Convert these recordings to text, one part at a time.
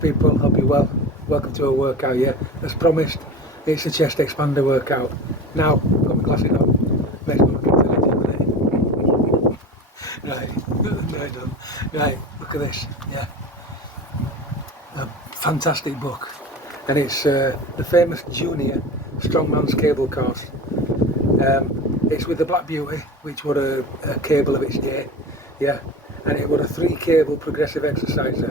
people, hope you're well. Welcome to a workout, yeah. As promised, it's a chest expander workout. Now, I've got my glasses on. Makes me look intelligent, Right, look at this, yeah. A fantastic book. And it's the famous Junior Strongman's cable course. It's with the Black Beauty, which was a cable of its day, yeah. And it was a 3 cable progressive exerciser.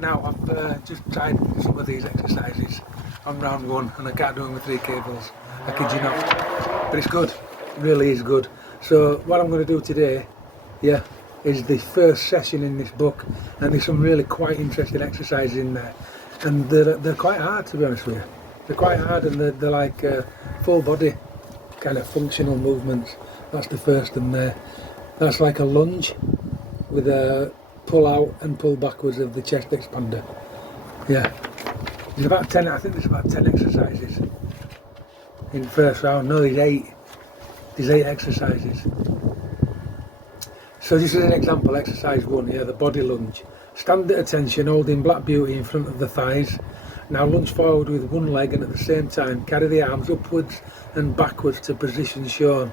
Now I've just tried some of these exercises on round 1 and I can't do them with 3 cables, I kid you not. But it's good, it really is good. So what I'm going to do today, yeah, is the first session in this book, and there's some really quite interesting exercises in there. And they're quite hard, to be honest with you. They're quite hard, and they're like full body kind of functional movements. That's the first, and that's like a lunge with a pull out and pull backwards of the chest expander. Yeah, there's about 10. I think there's about 10 exercises in the first round. No, there's 8. There's 8 exercises. So this is an example, exercise 1. Yeah, the body lunge. Stand at attention, holding Black Beauty in front of the thighs. Now lunge forward with one leg, and at the same time carry the arms upwards and backwards to position shown.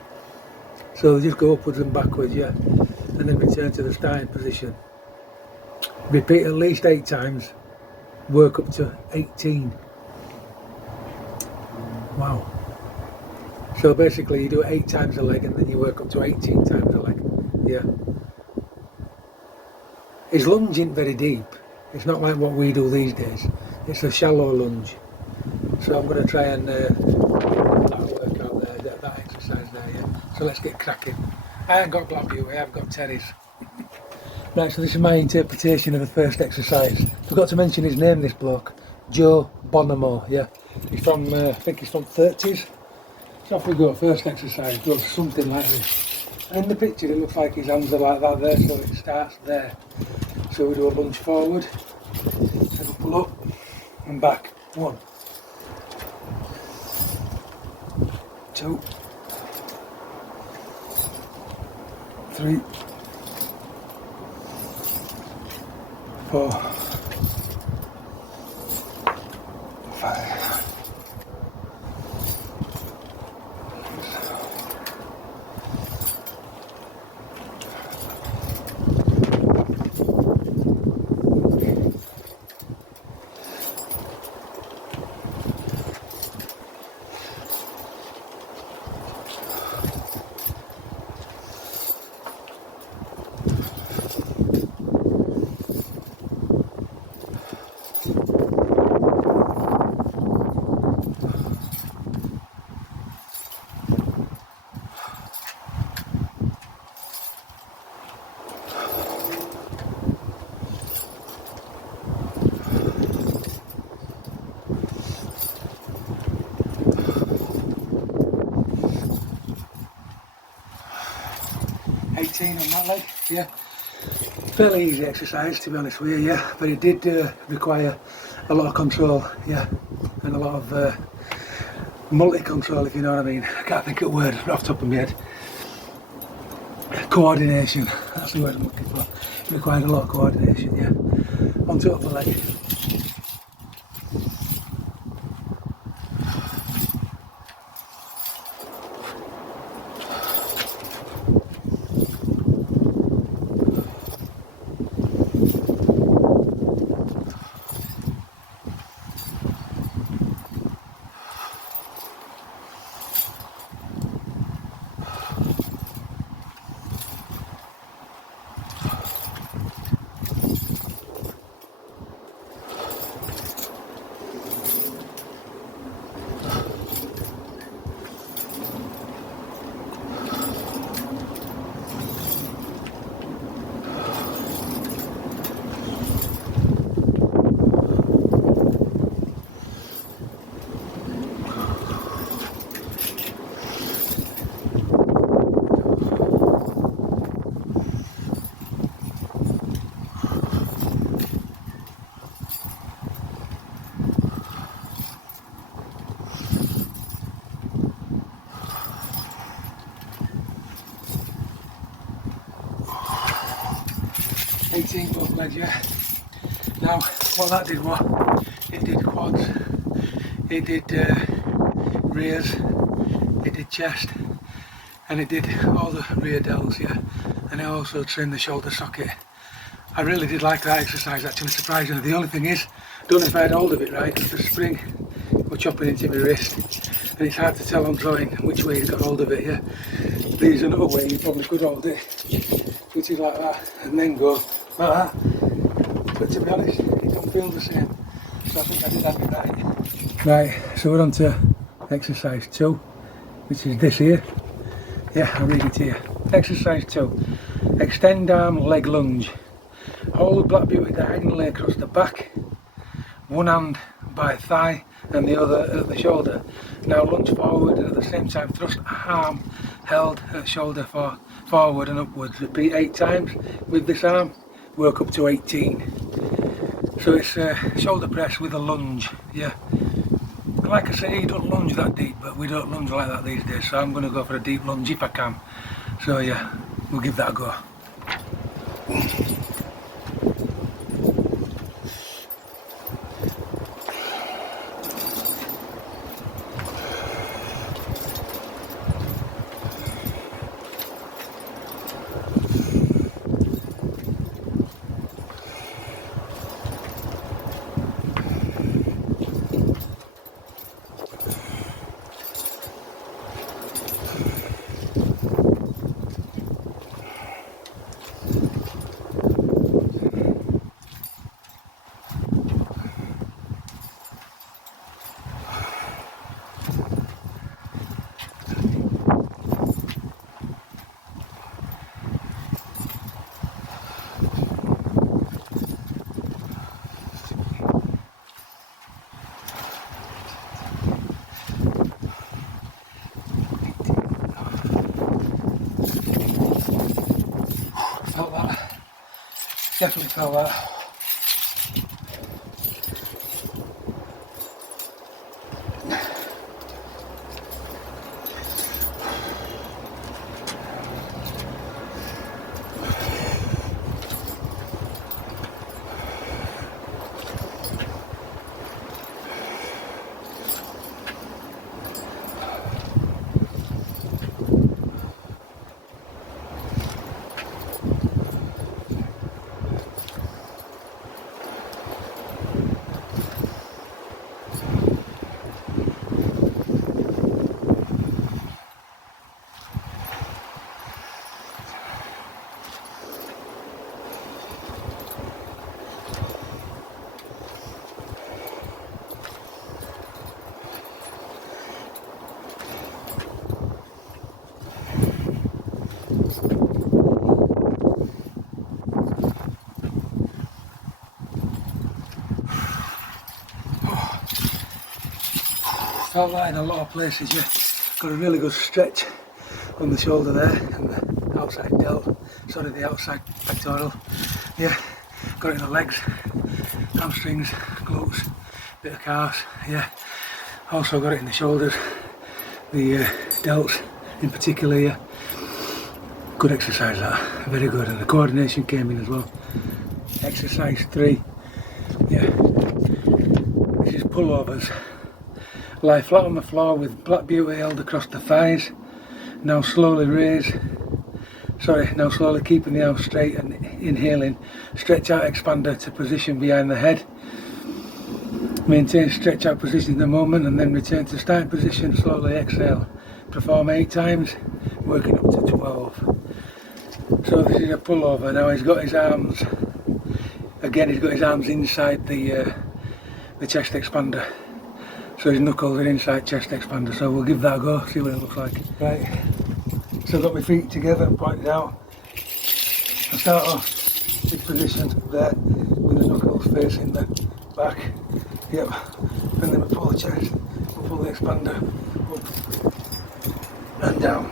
So they just go upwards and backwards, yeah, and then return to the starting position. Repeat at least 8 times, work up to 18. Wow. So basically you do it 8 times a leg and then you work up to 18 times a leg, yeah. His lunge isn't very deep, it's not like what we do these days, it's a shallow lunge. So I'm going to try and that workout there, that exercise there, yeah. So let's get cracking. I haven't got Black Beauty, I've got Terry's. Right, so this is my interpretation of the first exercise. Forgot to mention his name, this bloke, Joe Bonomo, yeah. He's from, I think he's from 30s. So off we go, first exercise goes something like this. And in the picture it looks like his hands are like that there, so it starts there. So we do a lunge forward, and a pull up, and back. 1, 2, 3, 4, 5. 18 on that leg, yeah. Fairly easy exercise, to be honest with you, yeah. But it did require a lot of control, yeah, and a lot of multi-control, if you know what I mean. I can't think of a word off the top of my head. Coordination, that's the word I'm looking for. It required a lot of coordination, yeah. Onto the upper leg. Both legs, yeah. Now, what that did was, it did quads, it did rears, it did chest, and it did all the rear delts, yeah, and it also trimmed the shoulder socket. I really did like that exercise, actually, surprisingly. The only thing is, don't know if I had hold of it right, the spring was chopping into my wrist, and it's hard to tell on drawing which way he's got hold of it, yeah. There's another way you probably could hold it, which is like that, and then go like that. But to be honest, it don't feel the same, so I think I did have it right. Right, so we're on to exercise 2, which is this here. Yeah, I'll read it here. Exercise 2, extend arm leg lunge. Hold Black Beauty diagonally across the back, one hand by thigh and the other at the shoulder. Now lunge forward and at the same time thrust arm held at shoulder forward and upwards. Repeat 8 times with this arm, work up to 18. So it's a shoulder press with a lunge, yeah. Like I say, you don't lunge that deep, but we don't lunge like that these days, so I'm going to go for a deep lunge if I can. So yeah, we'll give that a go. Felt that, definitely felt that. Felt that in a lot of places, yeah. Got a really good stretch on the shoulder there and the outside delt, sorry, the outside pectoral, yeah. Got it in the legs, hamstrings, glutes, bit of calves, yeah. Also got it in the shoulders, the delts in particular, yeah. Good exercise that, very good, and the coordination came in as well. Exercise 3, yeah. This is pullovers. Lie flat on the floor with Black Beauty held across the thighs. Now slowly raise, now slowly keeping the arms straight and inhaling. Stretch out expander to position behind the head. Maintain stretch out position in the moment and then return to starting position, slowly exhale. Perform 8 times, working up to 12. So this is a pullover. Now he's got his arms, again he's got his arms inside the chest expander. So his knuckles are inside chest expander, so we'll give that a go, see what it looks like. Right, so I've got my feet together and pointed out. I start off this position there, with the knuckles facing the back. Yep, and then we pull the chest, we pull the expander up and down.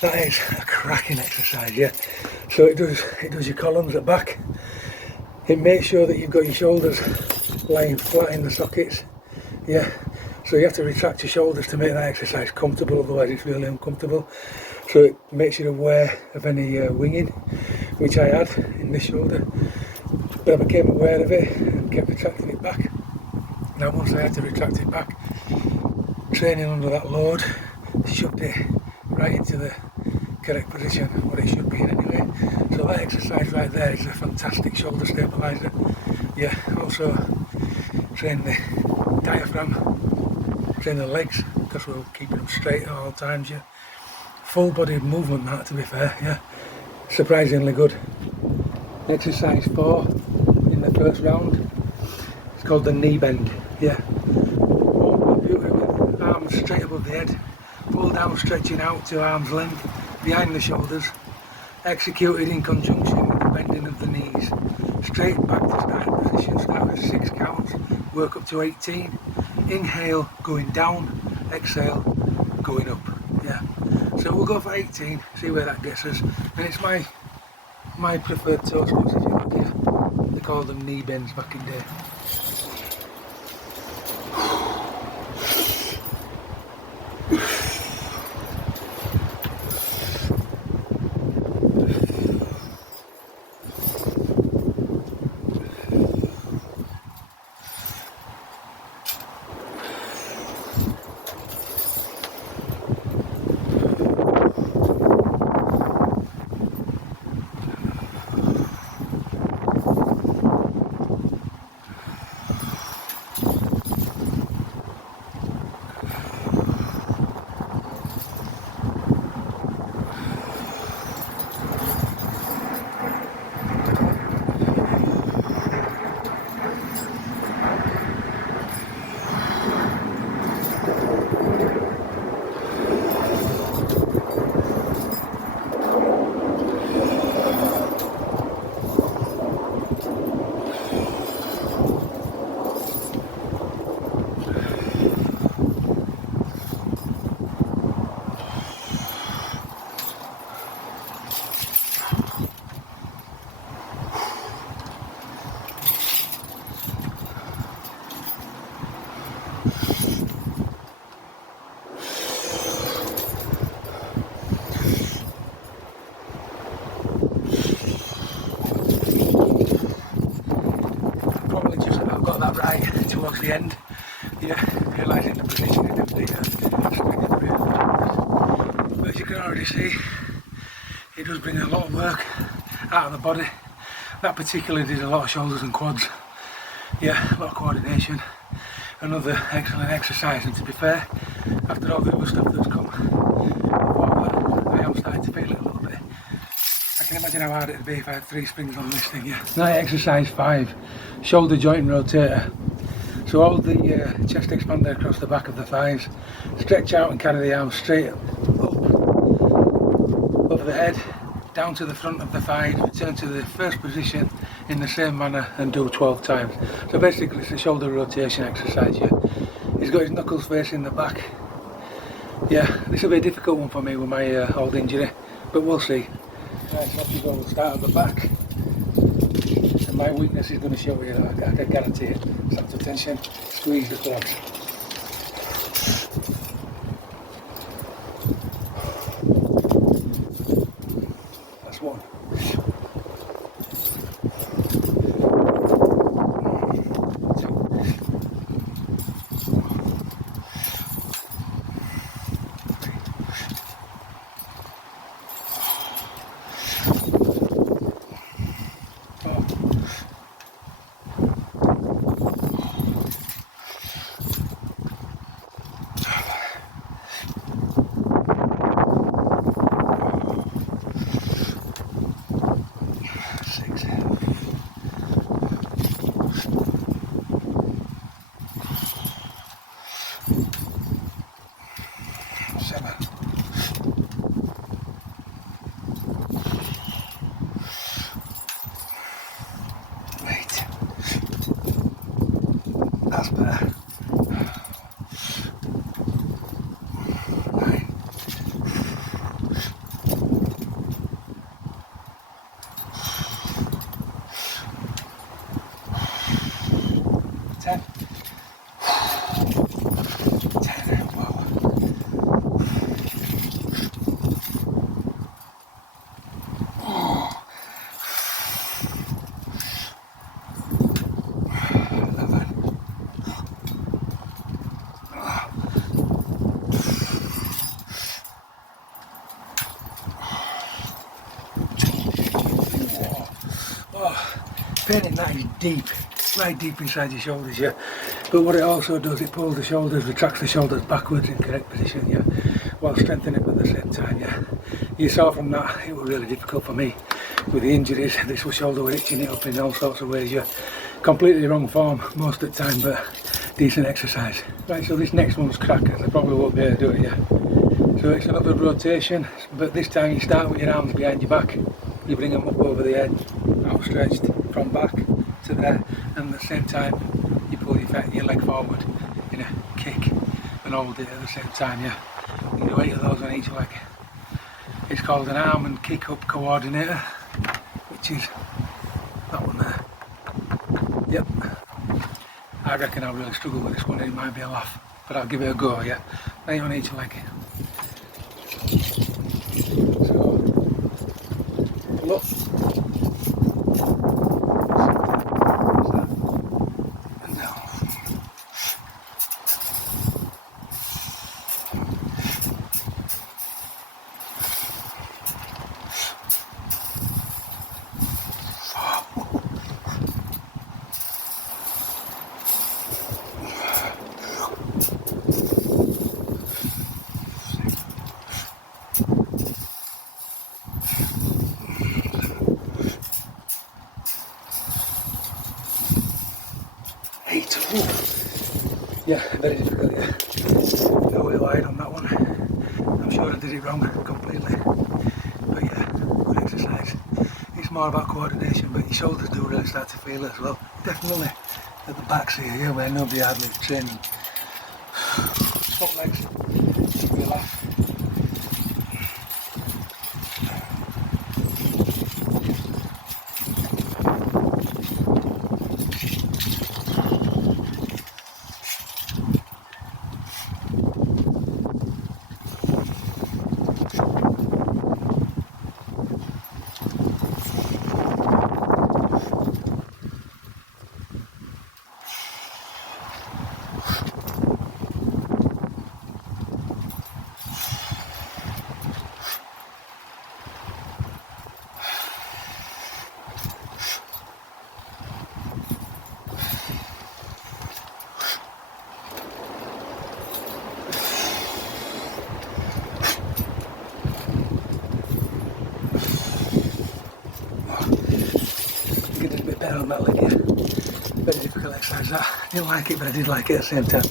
That is a cracking exercise, yeah. So it does your columns at back. It makes sure that you've got your shoulders lying flat in the sockets, yeah. So you have to retract your shoulders to make that exercise comfortable, otherwise it's really uncomfortable. So it makes you aware of any winging, which I had in this shoulder. But I became aware of it and kept retracting it back. Now once I had to retract it back, training under that load shoved it right into the correct position, what it should be in anyway. So that exercise right there is a fantastic shoulder stabiliser. Yeah, also train the diaphragm, train the legs, because we're keeping them straight at all times, yeah. Full body movement that, to be fair, yeah. Surprisingly good. Exercise 4 in the first round. It's called the knee bend, yeah. With arms straight above the head, pull down, stretching out to arm's length behind the shoulders, executed in conjunction with the bending of the knees. Straight back to starting position, start with 6 counts, work up to 18. Inhale, going down, exhale, going up, yeah. So we'll go for 18, see where that gets us. And it's my preferred toe squats, if you like, yeah. They called them knee bends back in day. Towards the end, yeah, realising the positioning of the string really good. But as you can already see, it does bring a lot of work out of the body. That particularly did a lot of shoulders and quads, yeah, a lot of coordination. Another excellent exercise, and to be fair, after all the other stuff that's come, I am starting to feel it a little bit. I can imagine how hard it would be if I had 3 springs on this thing, yeah. Now exercise 5, shoulder joint rotator. So hold the chest expander across the back of the thighs, stretch out and carry the arms straight up, over the head, down to the front of the thighs, return to the first position in the same manner and do 12 times. So basically it's a shoulder rotation exercise, yeah. He's got his knuckles facing the back. Yeah, this will be a difficult one for me with my old injury, but we'll see. Right, so off you go, we'll start at the back. And my weakness is going to show you, I can guarantee it. Start to tension, squeeze the quads. That's one. pain in that is deep, right deep inside your shoulders, yeah. But what it also does, it pulls the shoulders, retracts the shoulders backwards in correct position, yeah, while strengthening them at the same time, yeah. You saw from that, it was really difficult for me with the injuries. This shoulder was itching it up in all sorts of ways, yeah. Completely wrong form most of the time, but decent exercise. Right, so this next one's crackers. I probably won't be able to do it, yeah. So it's another rotation, but this time you start with your arms behind your back. You bring them up over the head, outstretched from back to there, and at the same time you pull your leg forward in a kick and hold it at the same time, yeah. You do 8 of those on each leg. It's called an arm and kick up coordinator, which is that one there. Yep. I reckon I'll really struggle with this one, it might be a laugh, but I'll give it a go, yeah. 8 on each leg. So, pull up. And down. Yeah, very difficult, yeah. No way wide on that one. I'm sure I did it wrong completely. But yeah, good exercise. It's more about coordination, but your shoulders do really start to feel it as well. Definitely at the backs here, yeah, where nobody hardly is training. Swap legs, give me a laugh. Better on that leg here. Very difficult exercise that. I didn't like it, but I did like it at the same time.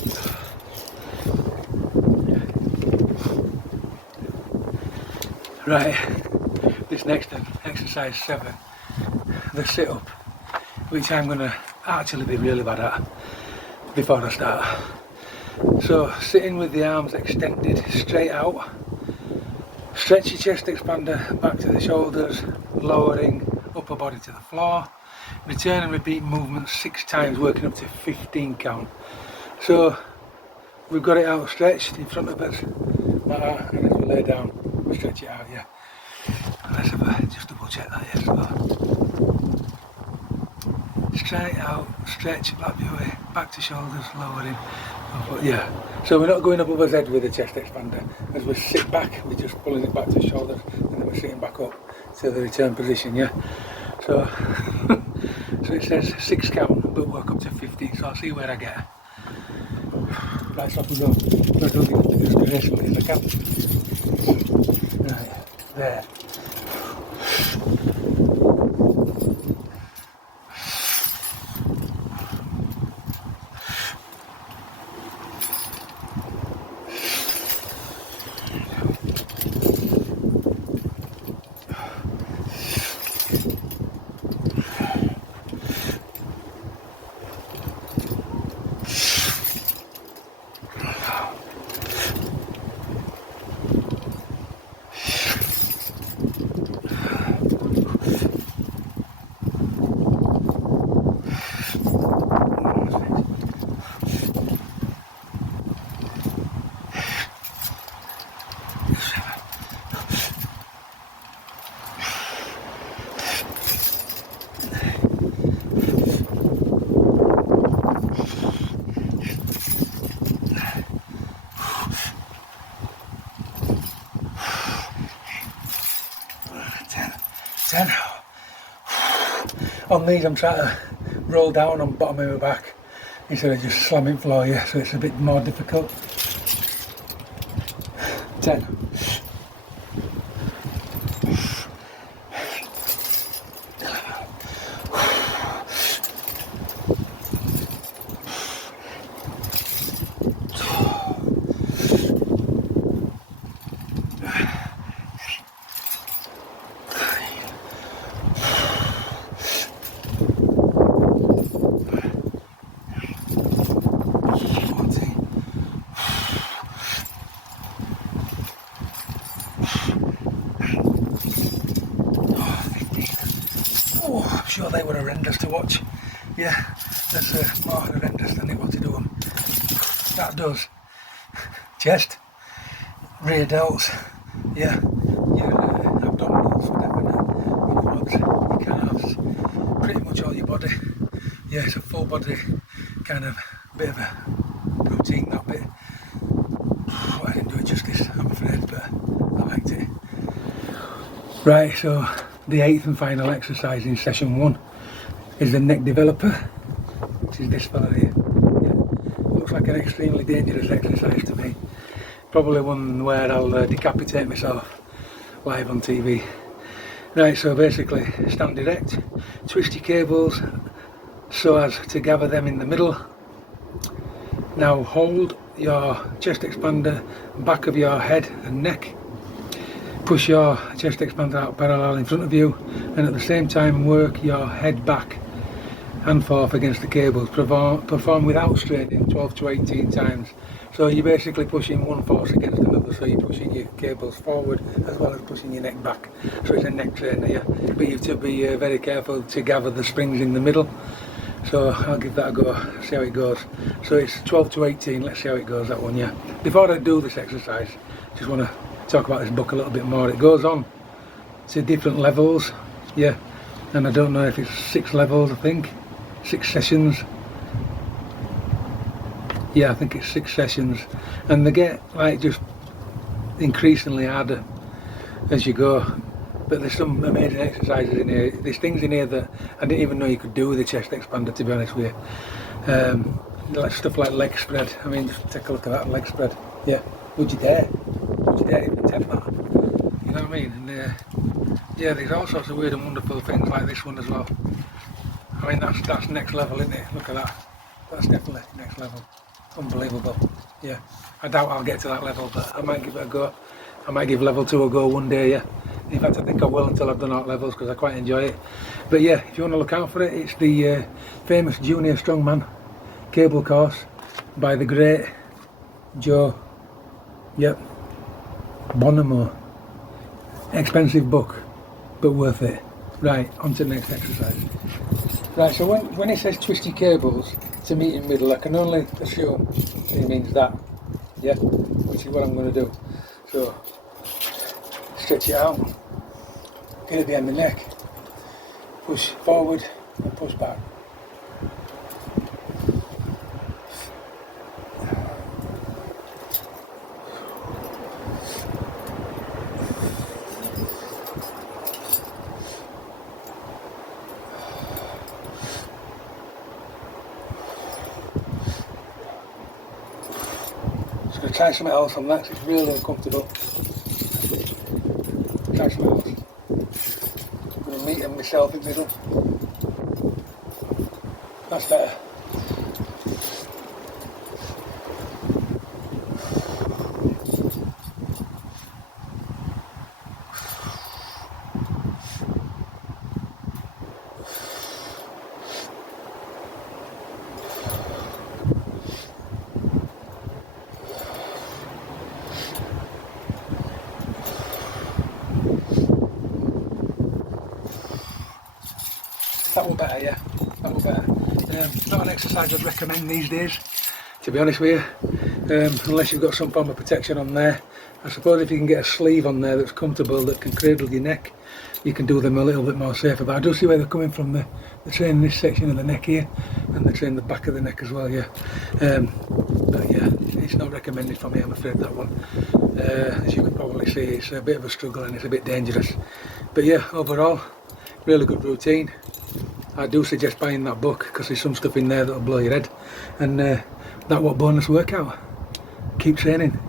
Right, this next one, exercise 7, the sit-up, which I'm going to actually be really bad at before I start. So, sitting with the arms extended straight out, stretch your chest expander back to the shoulders, lowering upper body to the floor. Return and repeat movements 6 times, working up to 15 count. So we've got it outstretched in front of us, like that, and as we lay down, we stretch it out, yeah. Let's have a, just double check that here as well. Straight out, stretch, back your way, back to shoulders, lowering. Yeah, so we're not going above his head with the chest expander. As we sit back, we're just pulling it back to shoulders, and then we're sitting back up to the return position, yeah. So, so it says 6 count, but work up to 15, so I'll see where I get. Right, so off we go. I'm going to do it as gracefully as I can. Right, there. on these I'm trying to roll down on the bottom of my back instead of just slamming floor, yeah, so it's a bit more difficult. 10. I'm sure they were horrendous to watch. Yeah, that's more horrendous than it was to do them. That does. Chest, rear delts, yeah, your abdominals, whatever, your quads, your calves, pretty much all your body. Yeah, it's a full body kind of bit of a routine, that bit. I didn't do it justice, I'm afraid, but I liked it. Right, so the 8th and final exercise in session 1 is the neck developer, which is this fella here. Yeah. Looks like an extremely dangerous exercise to me. Probably one where I'll decapitate myself live on TV. Right, so basically stand erect, twist your cables so as to gather them in the middle. Now hold your chest expander back of your head and neck. Push your chest expander out parallel in front of you, and at the same time work your head back and forth against the cables. Perform without straining 12 to 18 times. So you're basically pushing one force against another, so you're pushing your cables forward as well as pushing your neck back. So it's a neck trainer, yeah. But you have to be very careful to gather the springs in the middle. So I'll give that a go, see how it goes. So it's 12 to 18, let's see how it goes, that one, yeah. Before I do this exercise, just want to talk about this book a little bit more. It goes on to different levels, yeah, and I don't know if it's 6 levels, I think, 6 sessions. Yeah, I think it's 6 sessions, and they get like just increasingly harder as you go. But there's some amazing exercises in here. There's things in here that I didn't even know you could do with the chest expander, to be honest with you. Like stuff like leg spread. I mean, just take a look at that leg spread. Yeah, would you dare? Would you dare even attempt that? You know what I mean? And yeah, there's all sorts of weird and wonderful things like this one as well. I mean, that's next level, isn't it? Look at that. That's definitely next level. Unbelievable. Yeah, I doubt I'll get to that level, but I might give it a go. I might give level 2 a go one day, yeah. In fact, I think I will until I've done all levels, because I quite enjoy it. But yeah, if you want to look out for it, it's the famous Junior Strongman cable course by the great Joe, yep, Bonomo. Expensive book, but worth it. Right, on to the next exercise. Right, so when it says twisty cables to meet in middle, I can only assume it means that, yeah, which is what I'm going to do. So, stretch it out, get it behind the neck, push forward and push back. Just going to try something else on that because it's really uncomfortable. Try something else. I'm going to meet myself in the middle. That's better. That will better, yeah. That will better. Not an exercise I'd recommend these days, to be honest with you, unless you've got some form of protection on there. I suppose if you can get a sleeve on there that's comfortable, that can cradle your neck, you can do them a little bit more safer. But I do see where they're coming from. They're training this section of the neck here, and they're training the back of the neck as well, yeah. But yeah, it's not recommended for me, I'm afraid, that one. As you can probably see, it's a bit of a struggle and it's a bit dangerous. But yeah, overall, really good routine. I do suggest buying that book, because there's some stuff in there that'll blow your head. And that what bonus workout. Keep training.